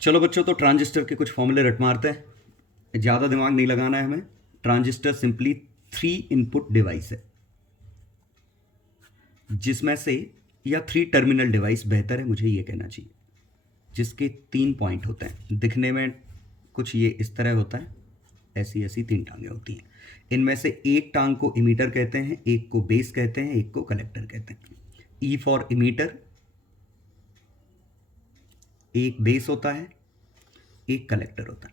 चलो बच्चों, तो ट्रांजिस्टर के कुछ फॉर्मूले रट मारते हैं। ज़्यादा दिमाग नहीं लगाना है हमें। ट्रांजिस्टर सिंपली 3 इनपुट डिवाइस है, जिसमें से, या 3 टर्मिनल डिवाइस बेहतर है मुझे ये कहना चाहिए, जिसके 3 पॉइंट होते हैं। दिखने में कुछ ये इस तरह होता है, ऐसी ऐसी 3 टांगें होती हैं। इनमें से एक टांग को इमीटर कहते हैं, एक को बेस कहते हैं, एक को कलेक्टर कहते हैं। ई फॉर इमीटर, एक बेस होता है, एक कलेक्टर होता है।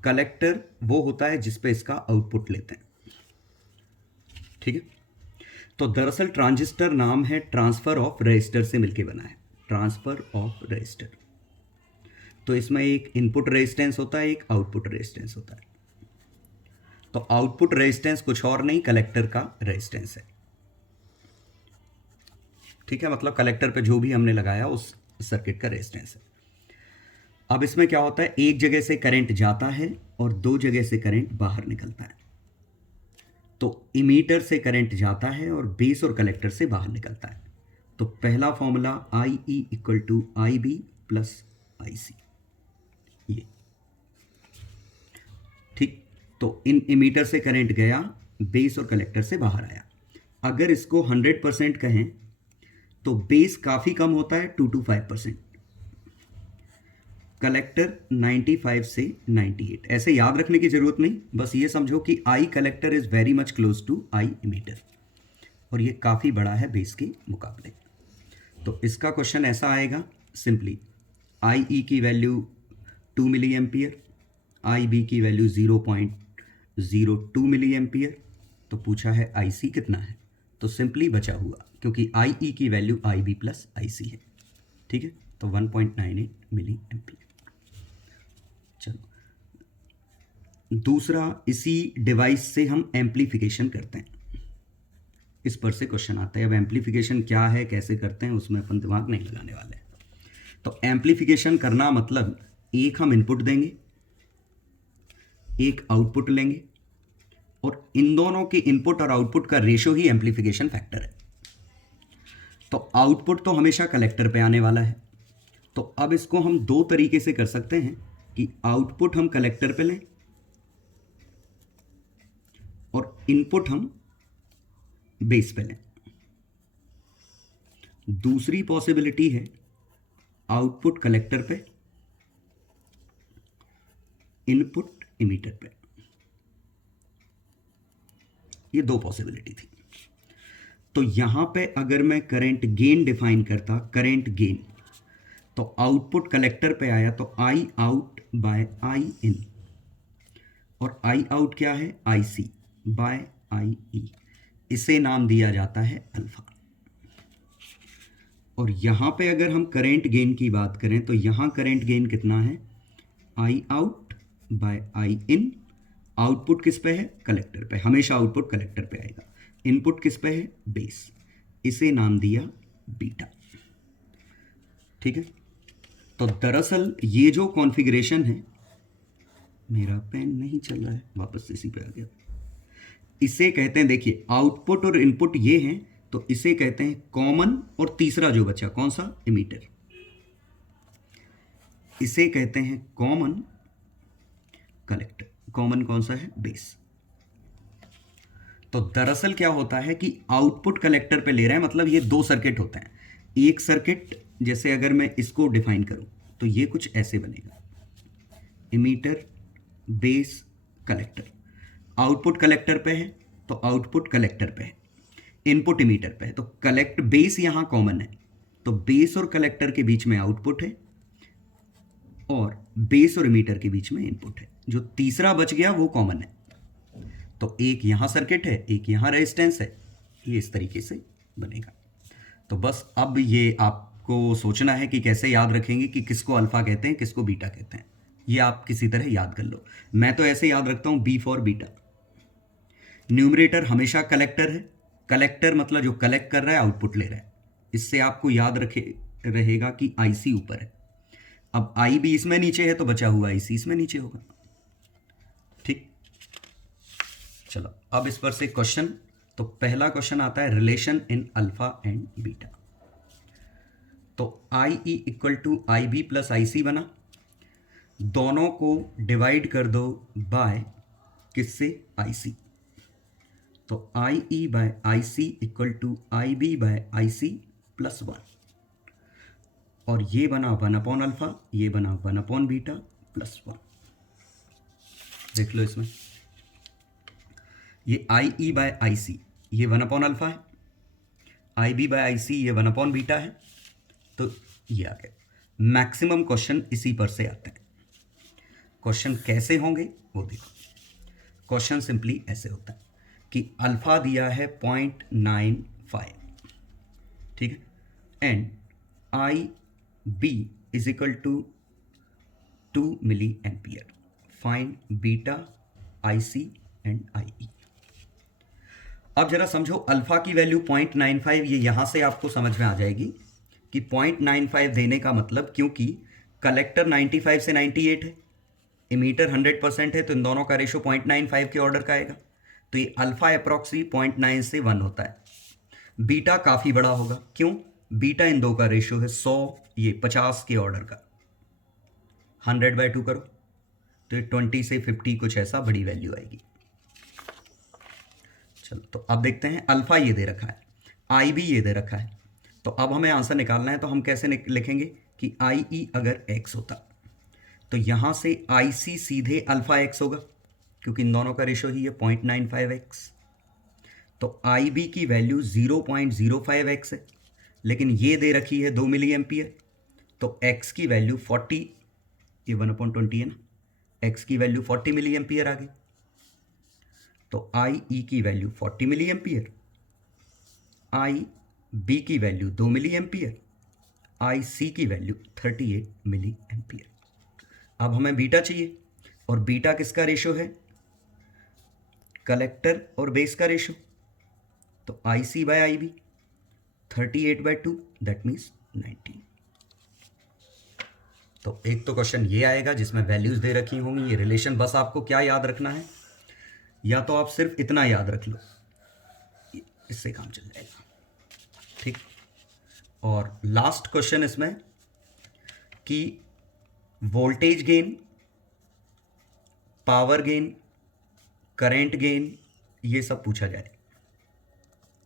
कलेक्टर वो होता है जिस पे इसका आउटपुट लेते हैं, ठीक है। तो दरअसल ट्रांजिस्टर नाम है ट्रांसफर ऑफ रजिस्टर से मिलके बना है, ट्रांसफर ऑफ रजिस्टर। तो इसमें एक इनपुट रेजिस्टेंस होता है, एक आउटपुट रेजिस्टेंस होता है। तो आउटपुट रेजिस्टेंस कुछ और नहीं, कलेक्टर का रेजिस्टेंस है, ठीक है। मतलब कलेक्टर पे जो भी हमने लगाया उस सर्किट का रेजिस्टेंस है। अब इसमें क्या होता है, एक जगह से करंट जाता है और दो जगह से करंट बाहर निकलता है। तो इमीटर से करंट जाता है और बेस और कलेक्टर से बाहर निकलता है। तो पहला formula I E equal to I B plus I C, ये ठीक। तो इन इमीटर से करंट गया, बेस और कलेक्टर से बाहर आया। अगर इसको 100% कहें तो बेस काफ़ी कम होता है, 2 to 5%। कलेक्टर 95 से 98। ऐसे याद रखने की जरूरत नहीं, बस ये समझो कि I collector is very much close to I emitter, और ये काफ़ी बड़ा है बेस के मुकाबले। तो इसका क्वेश्चन ऐसा आएगा, सिंपली आई ई की वैल्यू 2 मिली एम्पियर, आई बी की वैल्यू 0.02 मिली एम्पियर। तो पूछा है आई सी कितना है, तो सिंपली बचा हुआ, क्योंकि आई ई की value I B plus I सी है, ठीक है। तो 1.98 मिली एम्पियर। चलो दूसरा, इसी डिवाइस से हम एम्प्लीफिकेशन करते हैं। इस पर से क्वेश्चन आता है। अब एम्प्लीफिकेशन क्या है, कैसे करते हैं, उसमें अपन दिमाग नहीं लगाने वाले हैं। तो एम्प्लीफिकेशन करना मतलब एक हम इनपुट देंगे, एक आउटपुट लेंगे, और इन दोनों के इनपुट और आउटपुट का रेशो ही एम्प्लीफिकेशन फैक्टर है। तो आउटपुट तो हमेशा कलेक्टर पे आने वाला है। तो अब इसको हम दो तरीके से कर सकते हैं कि आउटपुट हम कलेक्टर पे लें और इनपुट हम बेस पे लें। दूसरी पॉसिबिलिटी है आउटपुट कलेक्टर पे, इनपुट इमीटर पे। ये दो पॉसिबिलिटी थी। तो यहां पे अगर मैं करंट गेन डिफाइन करता, करंट गेन, तो आउटपुट कलेक्टर पे आया तो आई आउट बाय आई इन, और आई आउट क्या है, आई सी बाय आई ई। इसे नाम दिया जाता है अल्फा। और यहां पे अगर हम करंट गेन की बात करें तो यहां करंट गेन कितना है, I out by I in. Output किस पे है, कलेक्टर पे, हमेशा आउटपुट कलेक्टर पे आएगा। इनपुट किस पे है, बेस। इसे नाम दिया बीटा, ठीक है। तो दरअसल ये जो कॉन्फ़िगरेशन है, मेरा पेन नहीं चल रहा है, वापस इसी पे आ गया। इसे कहते हैं, देखिए आउटपुट और इनपुट ये हैं, तो इसे कहते हैं कॉमन, और तीसरा जो बचा कौन सा, इमीटर, इसे कहते हैं कॉमन कलेक्टर। कॉमन कौन सा है, बेस। तो दरअसल क्या होता है कि आउटपुट कलेक्टर पे ले रहे हैं, मतलब ये दो सर्किट होते हैं। एक सर्किट, जैसे अगर मैं इसको डिफाइन करूं तो ये कुछ ऐसे बनेगा, emitter base collector. Output collector पे है तो आउटपुट कलेक्टर पे है, इनपुट इमीटर पे है। तो कलेक्ट बेस यहां कॉमन है, तो बेस और कलेक्टर के बीच में आउटपुट है, और बेस और इमीटर के बीच में इनपुट है। जो तीसरा बच गया वो कॉमन है। तो एक यहां सर्किट है, एक यहां रेजिस्टेंस है, ये इस तरीके से बनेगा। तो बस अब ये आपको सोचना है कि कैसे याद रखेंगे कि किसको अल्फा कहते हैं, किसको बीटा कहते हैं। ये आप किसी तरह याद कर लो। मैं तो ऐसे याद रखता हूं, बी फॉर बीटा। न्यूमरेटर हमेशा कलेक्टर है, कलेक्टर मतलब जो कलेक्ट कर रहा है, आउटपुट ले रहा है। इससे आपको याद रखे रहेगा कि आई सी ऊपर है। अब आई भी इसमें नीचे है तो बचा हुआ आई सी इसमें नीचे होगा, ठीक। चलो अब इस पर से क्वेश्चन। तो पहला क्वेश्चन आता है, relation in alpha and beta. तो I E equal to I B plus I C बना, दोनों को डिवाइड कर दो बाय किससे, आई सी। तो I E by I C equal to I B by I C plus 1, और ये बना 1 अपॉन अल्फा, ये बना 1 अपॉन बीटा प्लस 1। देख लो इसमें, ये आई ई बाय आई सी ये 1 अपॉन अल्फा है, आई बी बाय आई सी ये 1 अपॉन बीटा है, तो ये आ गया। मैक्सिमम क्वेश्चन इसी पर से आते हैं। क्वेश्चन कैसे होंगे वो देखो। क्वेश्चन सिंपली ऐसे होता है कि अल्फा दिया है 0.95, ठीक है, and I B is equal to 2 milli ampere, find beta I C and I E. अब जरा समझो, अल्फा की वैल्यू 0.95, ये यहां से आपको समझ में आ जाएगी कि 0.95 देने का मतलब, क्योंकि कलेक्टर 95 से 98 है, इमीटर 100% है, तो इन दोनों का रेशो 0.95 के ऑर्डर का आएगा। तो ये अल्फा अप्रॉक्सी 0.9 से 1 होता है। बीटा काफ़ी बड़ा होगा, क्यों? बीटा इन दो का रेशो है 100, ये 50 के ऑर्डर का। 100/2 करो तो ये 20 से 50 कुछ ऐसा बड़ी वैल्यू आएगी। चलो, तो अब देखते हैं, अल्फा ये दे रखा है, आई भी ये दे रखा है, तो अब हमें आंसर निकालना है। तो हम कैसे लिखेंगे कि आई ई अगर एक्स होता तो यहां से आई सी सीधे अल्फा एक्स होगा, क्योंकि इन दोनों का रेशो ही है 0.95x। तो आई बी की वैल्यू 0.05x है, लेकिन ये दे रखी है 2 मिली एम्पियर, तो x की वैल्यू 40, ये 1/20 है ना, x की वैल्यू 40 मिली एम्पियर आ गई। तो आई ई की वैल्यू 40 मिली एम्पियर, आई बी की वैल्यू 2 मिली एम्पियर, आई सी की वैल्यू 38 मिली एम्पियर। अब हमें बीटा चाहिए, और बीटा किसका रेशो है? कलेक्टर और बेस का रेशो। तो I C by I B 38/2, that means 19। तो एक तो क्वेश्चन ये आएगा जिसमें वैल्यूज दे रखी होंगी, ये रिलेशन बस आपको क्या याद रखना है, या तो आप सिर्फ इतना याद रख लो, इससे काम चल जाएगा, ठीक। और लास्ट क्वेश्चन इसमें कि voltage gain, power gain, current gain, ये सब पूछा जाए।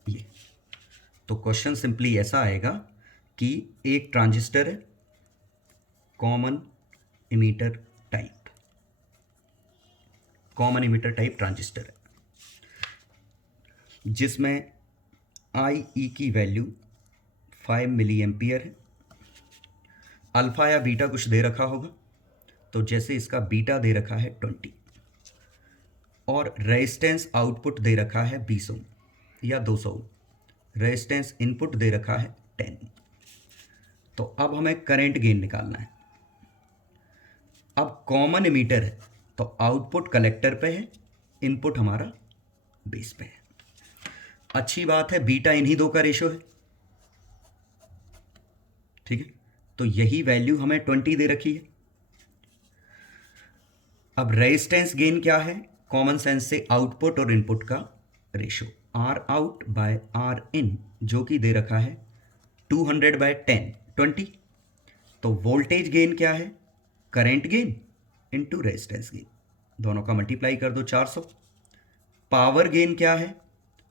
ये तो क्वेश्चन सिंपली ऐसा आएगा कि एक ट्रांजिस्टर है, common emitter type, common emitter type transistor है, जिसमें आई ई की वैल्यू 5 मिली एम्पियर है। अल्फा या बीटा कुछ दे रखा होगा, तो जैसे इसका बीटा दे रखा है 20, और रेजिस्टेंस आउटपुट दे रखा है 20 ओम या 200 ओम, रेजिस्टेंस इनपुट दे रखा है 10। तो अब हमें करंट गेन निकालना है। अब कॉमन इमीटर है, तो आउटपुट कलेक्टर पे है, इनपुट हमारा बेस पे है। अच्छी बात है, बीटा इन्हीं दो का रेशो है, ठीक है, तो यही वैल्यू हमें 20 दे रखी है। अब रेजिस्टेंस गेन क्या है? कॉमन सेंस से आउटपुट और इनपुट का ratio, R out by R in, जो कि दे रखा है 200/10, 20। तो वोल्टेज गेन क्या है? Current gain into resistance gain, दोनों का मल्टीप्लाई कर दो 400। पावर गेन क्या है?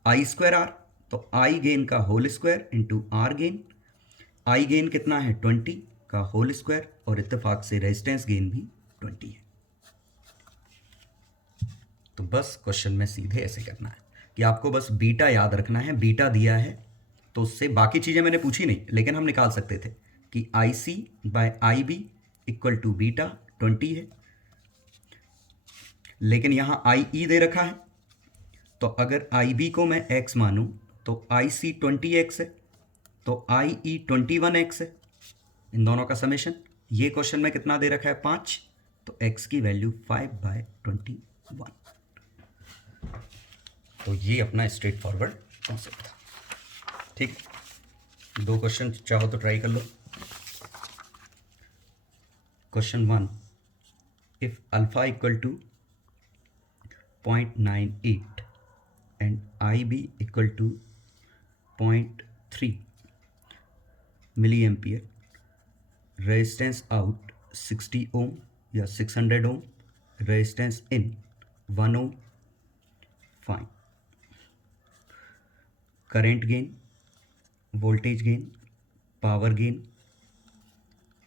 I² R, तो आई गेन का whole square into R gain. I gain कितना है? 20 का होल स्क्वायर, और इत्तेफाक से रेजिस्टेंस गेन भी 20 है। तो बस क्वेश्चन में सीधे ऐसे करना है कि आपको बस बीटा याद रखना है। बीटा दिया है तो उससे बाकी चीज़ें मैंने पूछी नहीं, लेकिन हम निकाल सकते थे कि I C by I B equal to beta 20 है, लेकिन यहाँ आई ई दे रखा है, तो अगर आई बी को मैं x मानूं तो आई सी 20x है, तो आई ई 21x है, इन दोनों का समेशन। ये क्वेश्चन में कितना दे रखा है? 5, तो x की वैल्यू 5/21। तो ये अपना स्ट्रेट फॉरवर्ड कॉन्सेप्ट था, ठीक। 2 क्वेश्चन चाहो तो ट्राई कर लो। Question 1, if alpha equal to 0.98 and IB equal to 0.3, milli ampere, resistance out 60 ohm या 600 ohm, resistance in 1 ohm, fine. Current gain, voltage gain, power gain,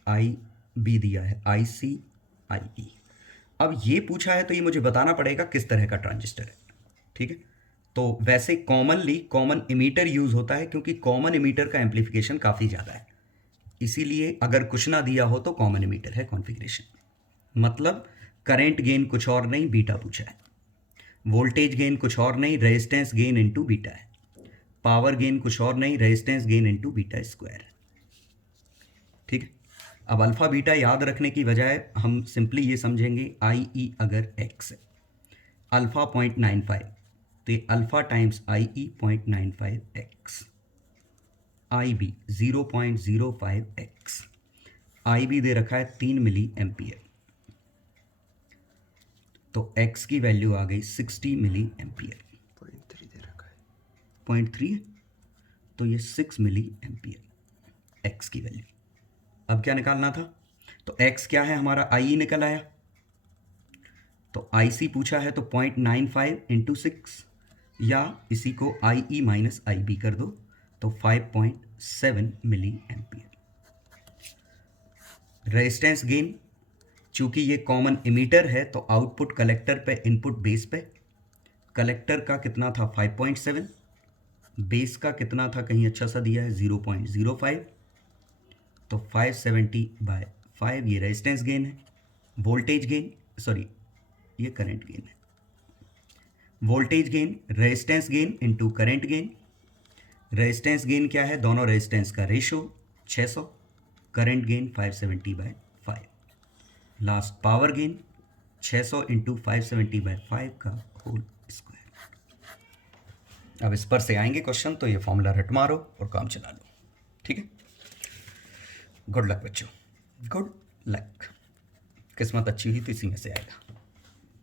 I B दिया है, आई सी आई E. अब ये पूछा है तो ये मुझे बताना पड़ेगा किस तरह का ट्रांजिस्टर है, ठीक है। तो वैसे कॉमनली कॉमन इमीटर यूज होता है, क्योंकि कॉमन इमीटर का एम्पलीफिकेशन काफ़ी ज़्यादा है, इसीलिए अगर कुछ ना दिया हो तो कॉमन इमीटर है कॉन्फ़िगरेशन। मतलब करंट गेन कुछ और नहीं, बीटा पूछा है, वोल्टेज गेन कुछ और नहीं, रेजिस्टेंस गेन इनटू बीटा है, पावर गेन कुछ और नहीं, resistance gain into beta square, ठीक है। अब अल्फा बीटा याद रखने की बजाय हम सिंपली ये समझेंगे, आई ई अगर एक्स है, अल्फा 0.95, तो ये alpha times I E 0.95 X, I B 0.05 X, I B दे रखा है 3 मिली एम्पियर, तो एक्स की वैल्यू आ गई 60 मिली एम्पियर, 0.3 दे रखा है, 0.3, तो ये 6 मिली एम्पियर एक्स की वैल्यू। अब क्या निकालना था, तो x क्या है हमारा, आई ई निकल आया, तो आई सी पूछा है तो 0.95 इंटू 6, या इसी को आई ई माइनस आई बी कर दो तो 5.7 मिली एम्पियर। रेजिस्टेंस गेन, चूंकि ये कॉमन इमीटर है तो आउटपुट कलेक्टर पे इनपुट बेस पे, कलेक्टर का कितना था 5.7, बेस का कितना था कहीं अच्छा सा दिया है 0.05, तो 570/5 ये रेजिस्टेंस गेन है। वोल्टेज गेन, सॉरी ये करंट गेन है, voltage gain resistance gain into current gain. Resistance gain क्या है, दोनों रेजिस्टेंस का ratio 600, current gain 570/5। Last power gain 600 into 570/5 का होल स्क्वायर। अब इस पर से आएंगे क्वेश्चन, तो ये फॉर्मूला रट मारो और काम चला लो, ठीक है। गुड लक बच्चों, गुड लक। किस्मत अच्छी हुई तो इसी में से आएगा।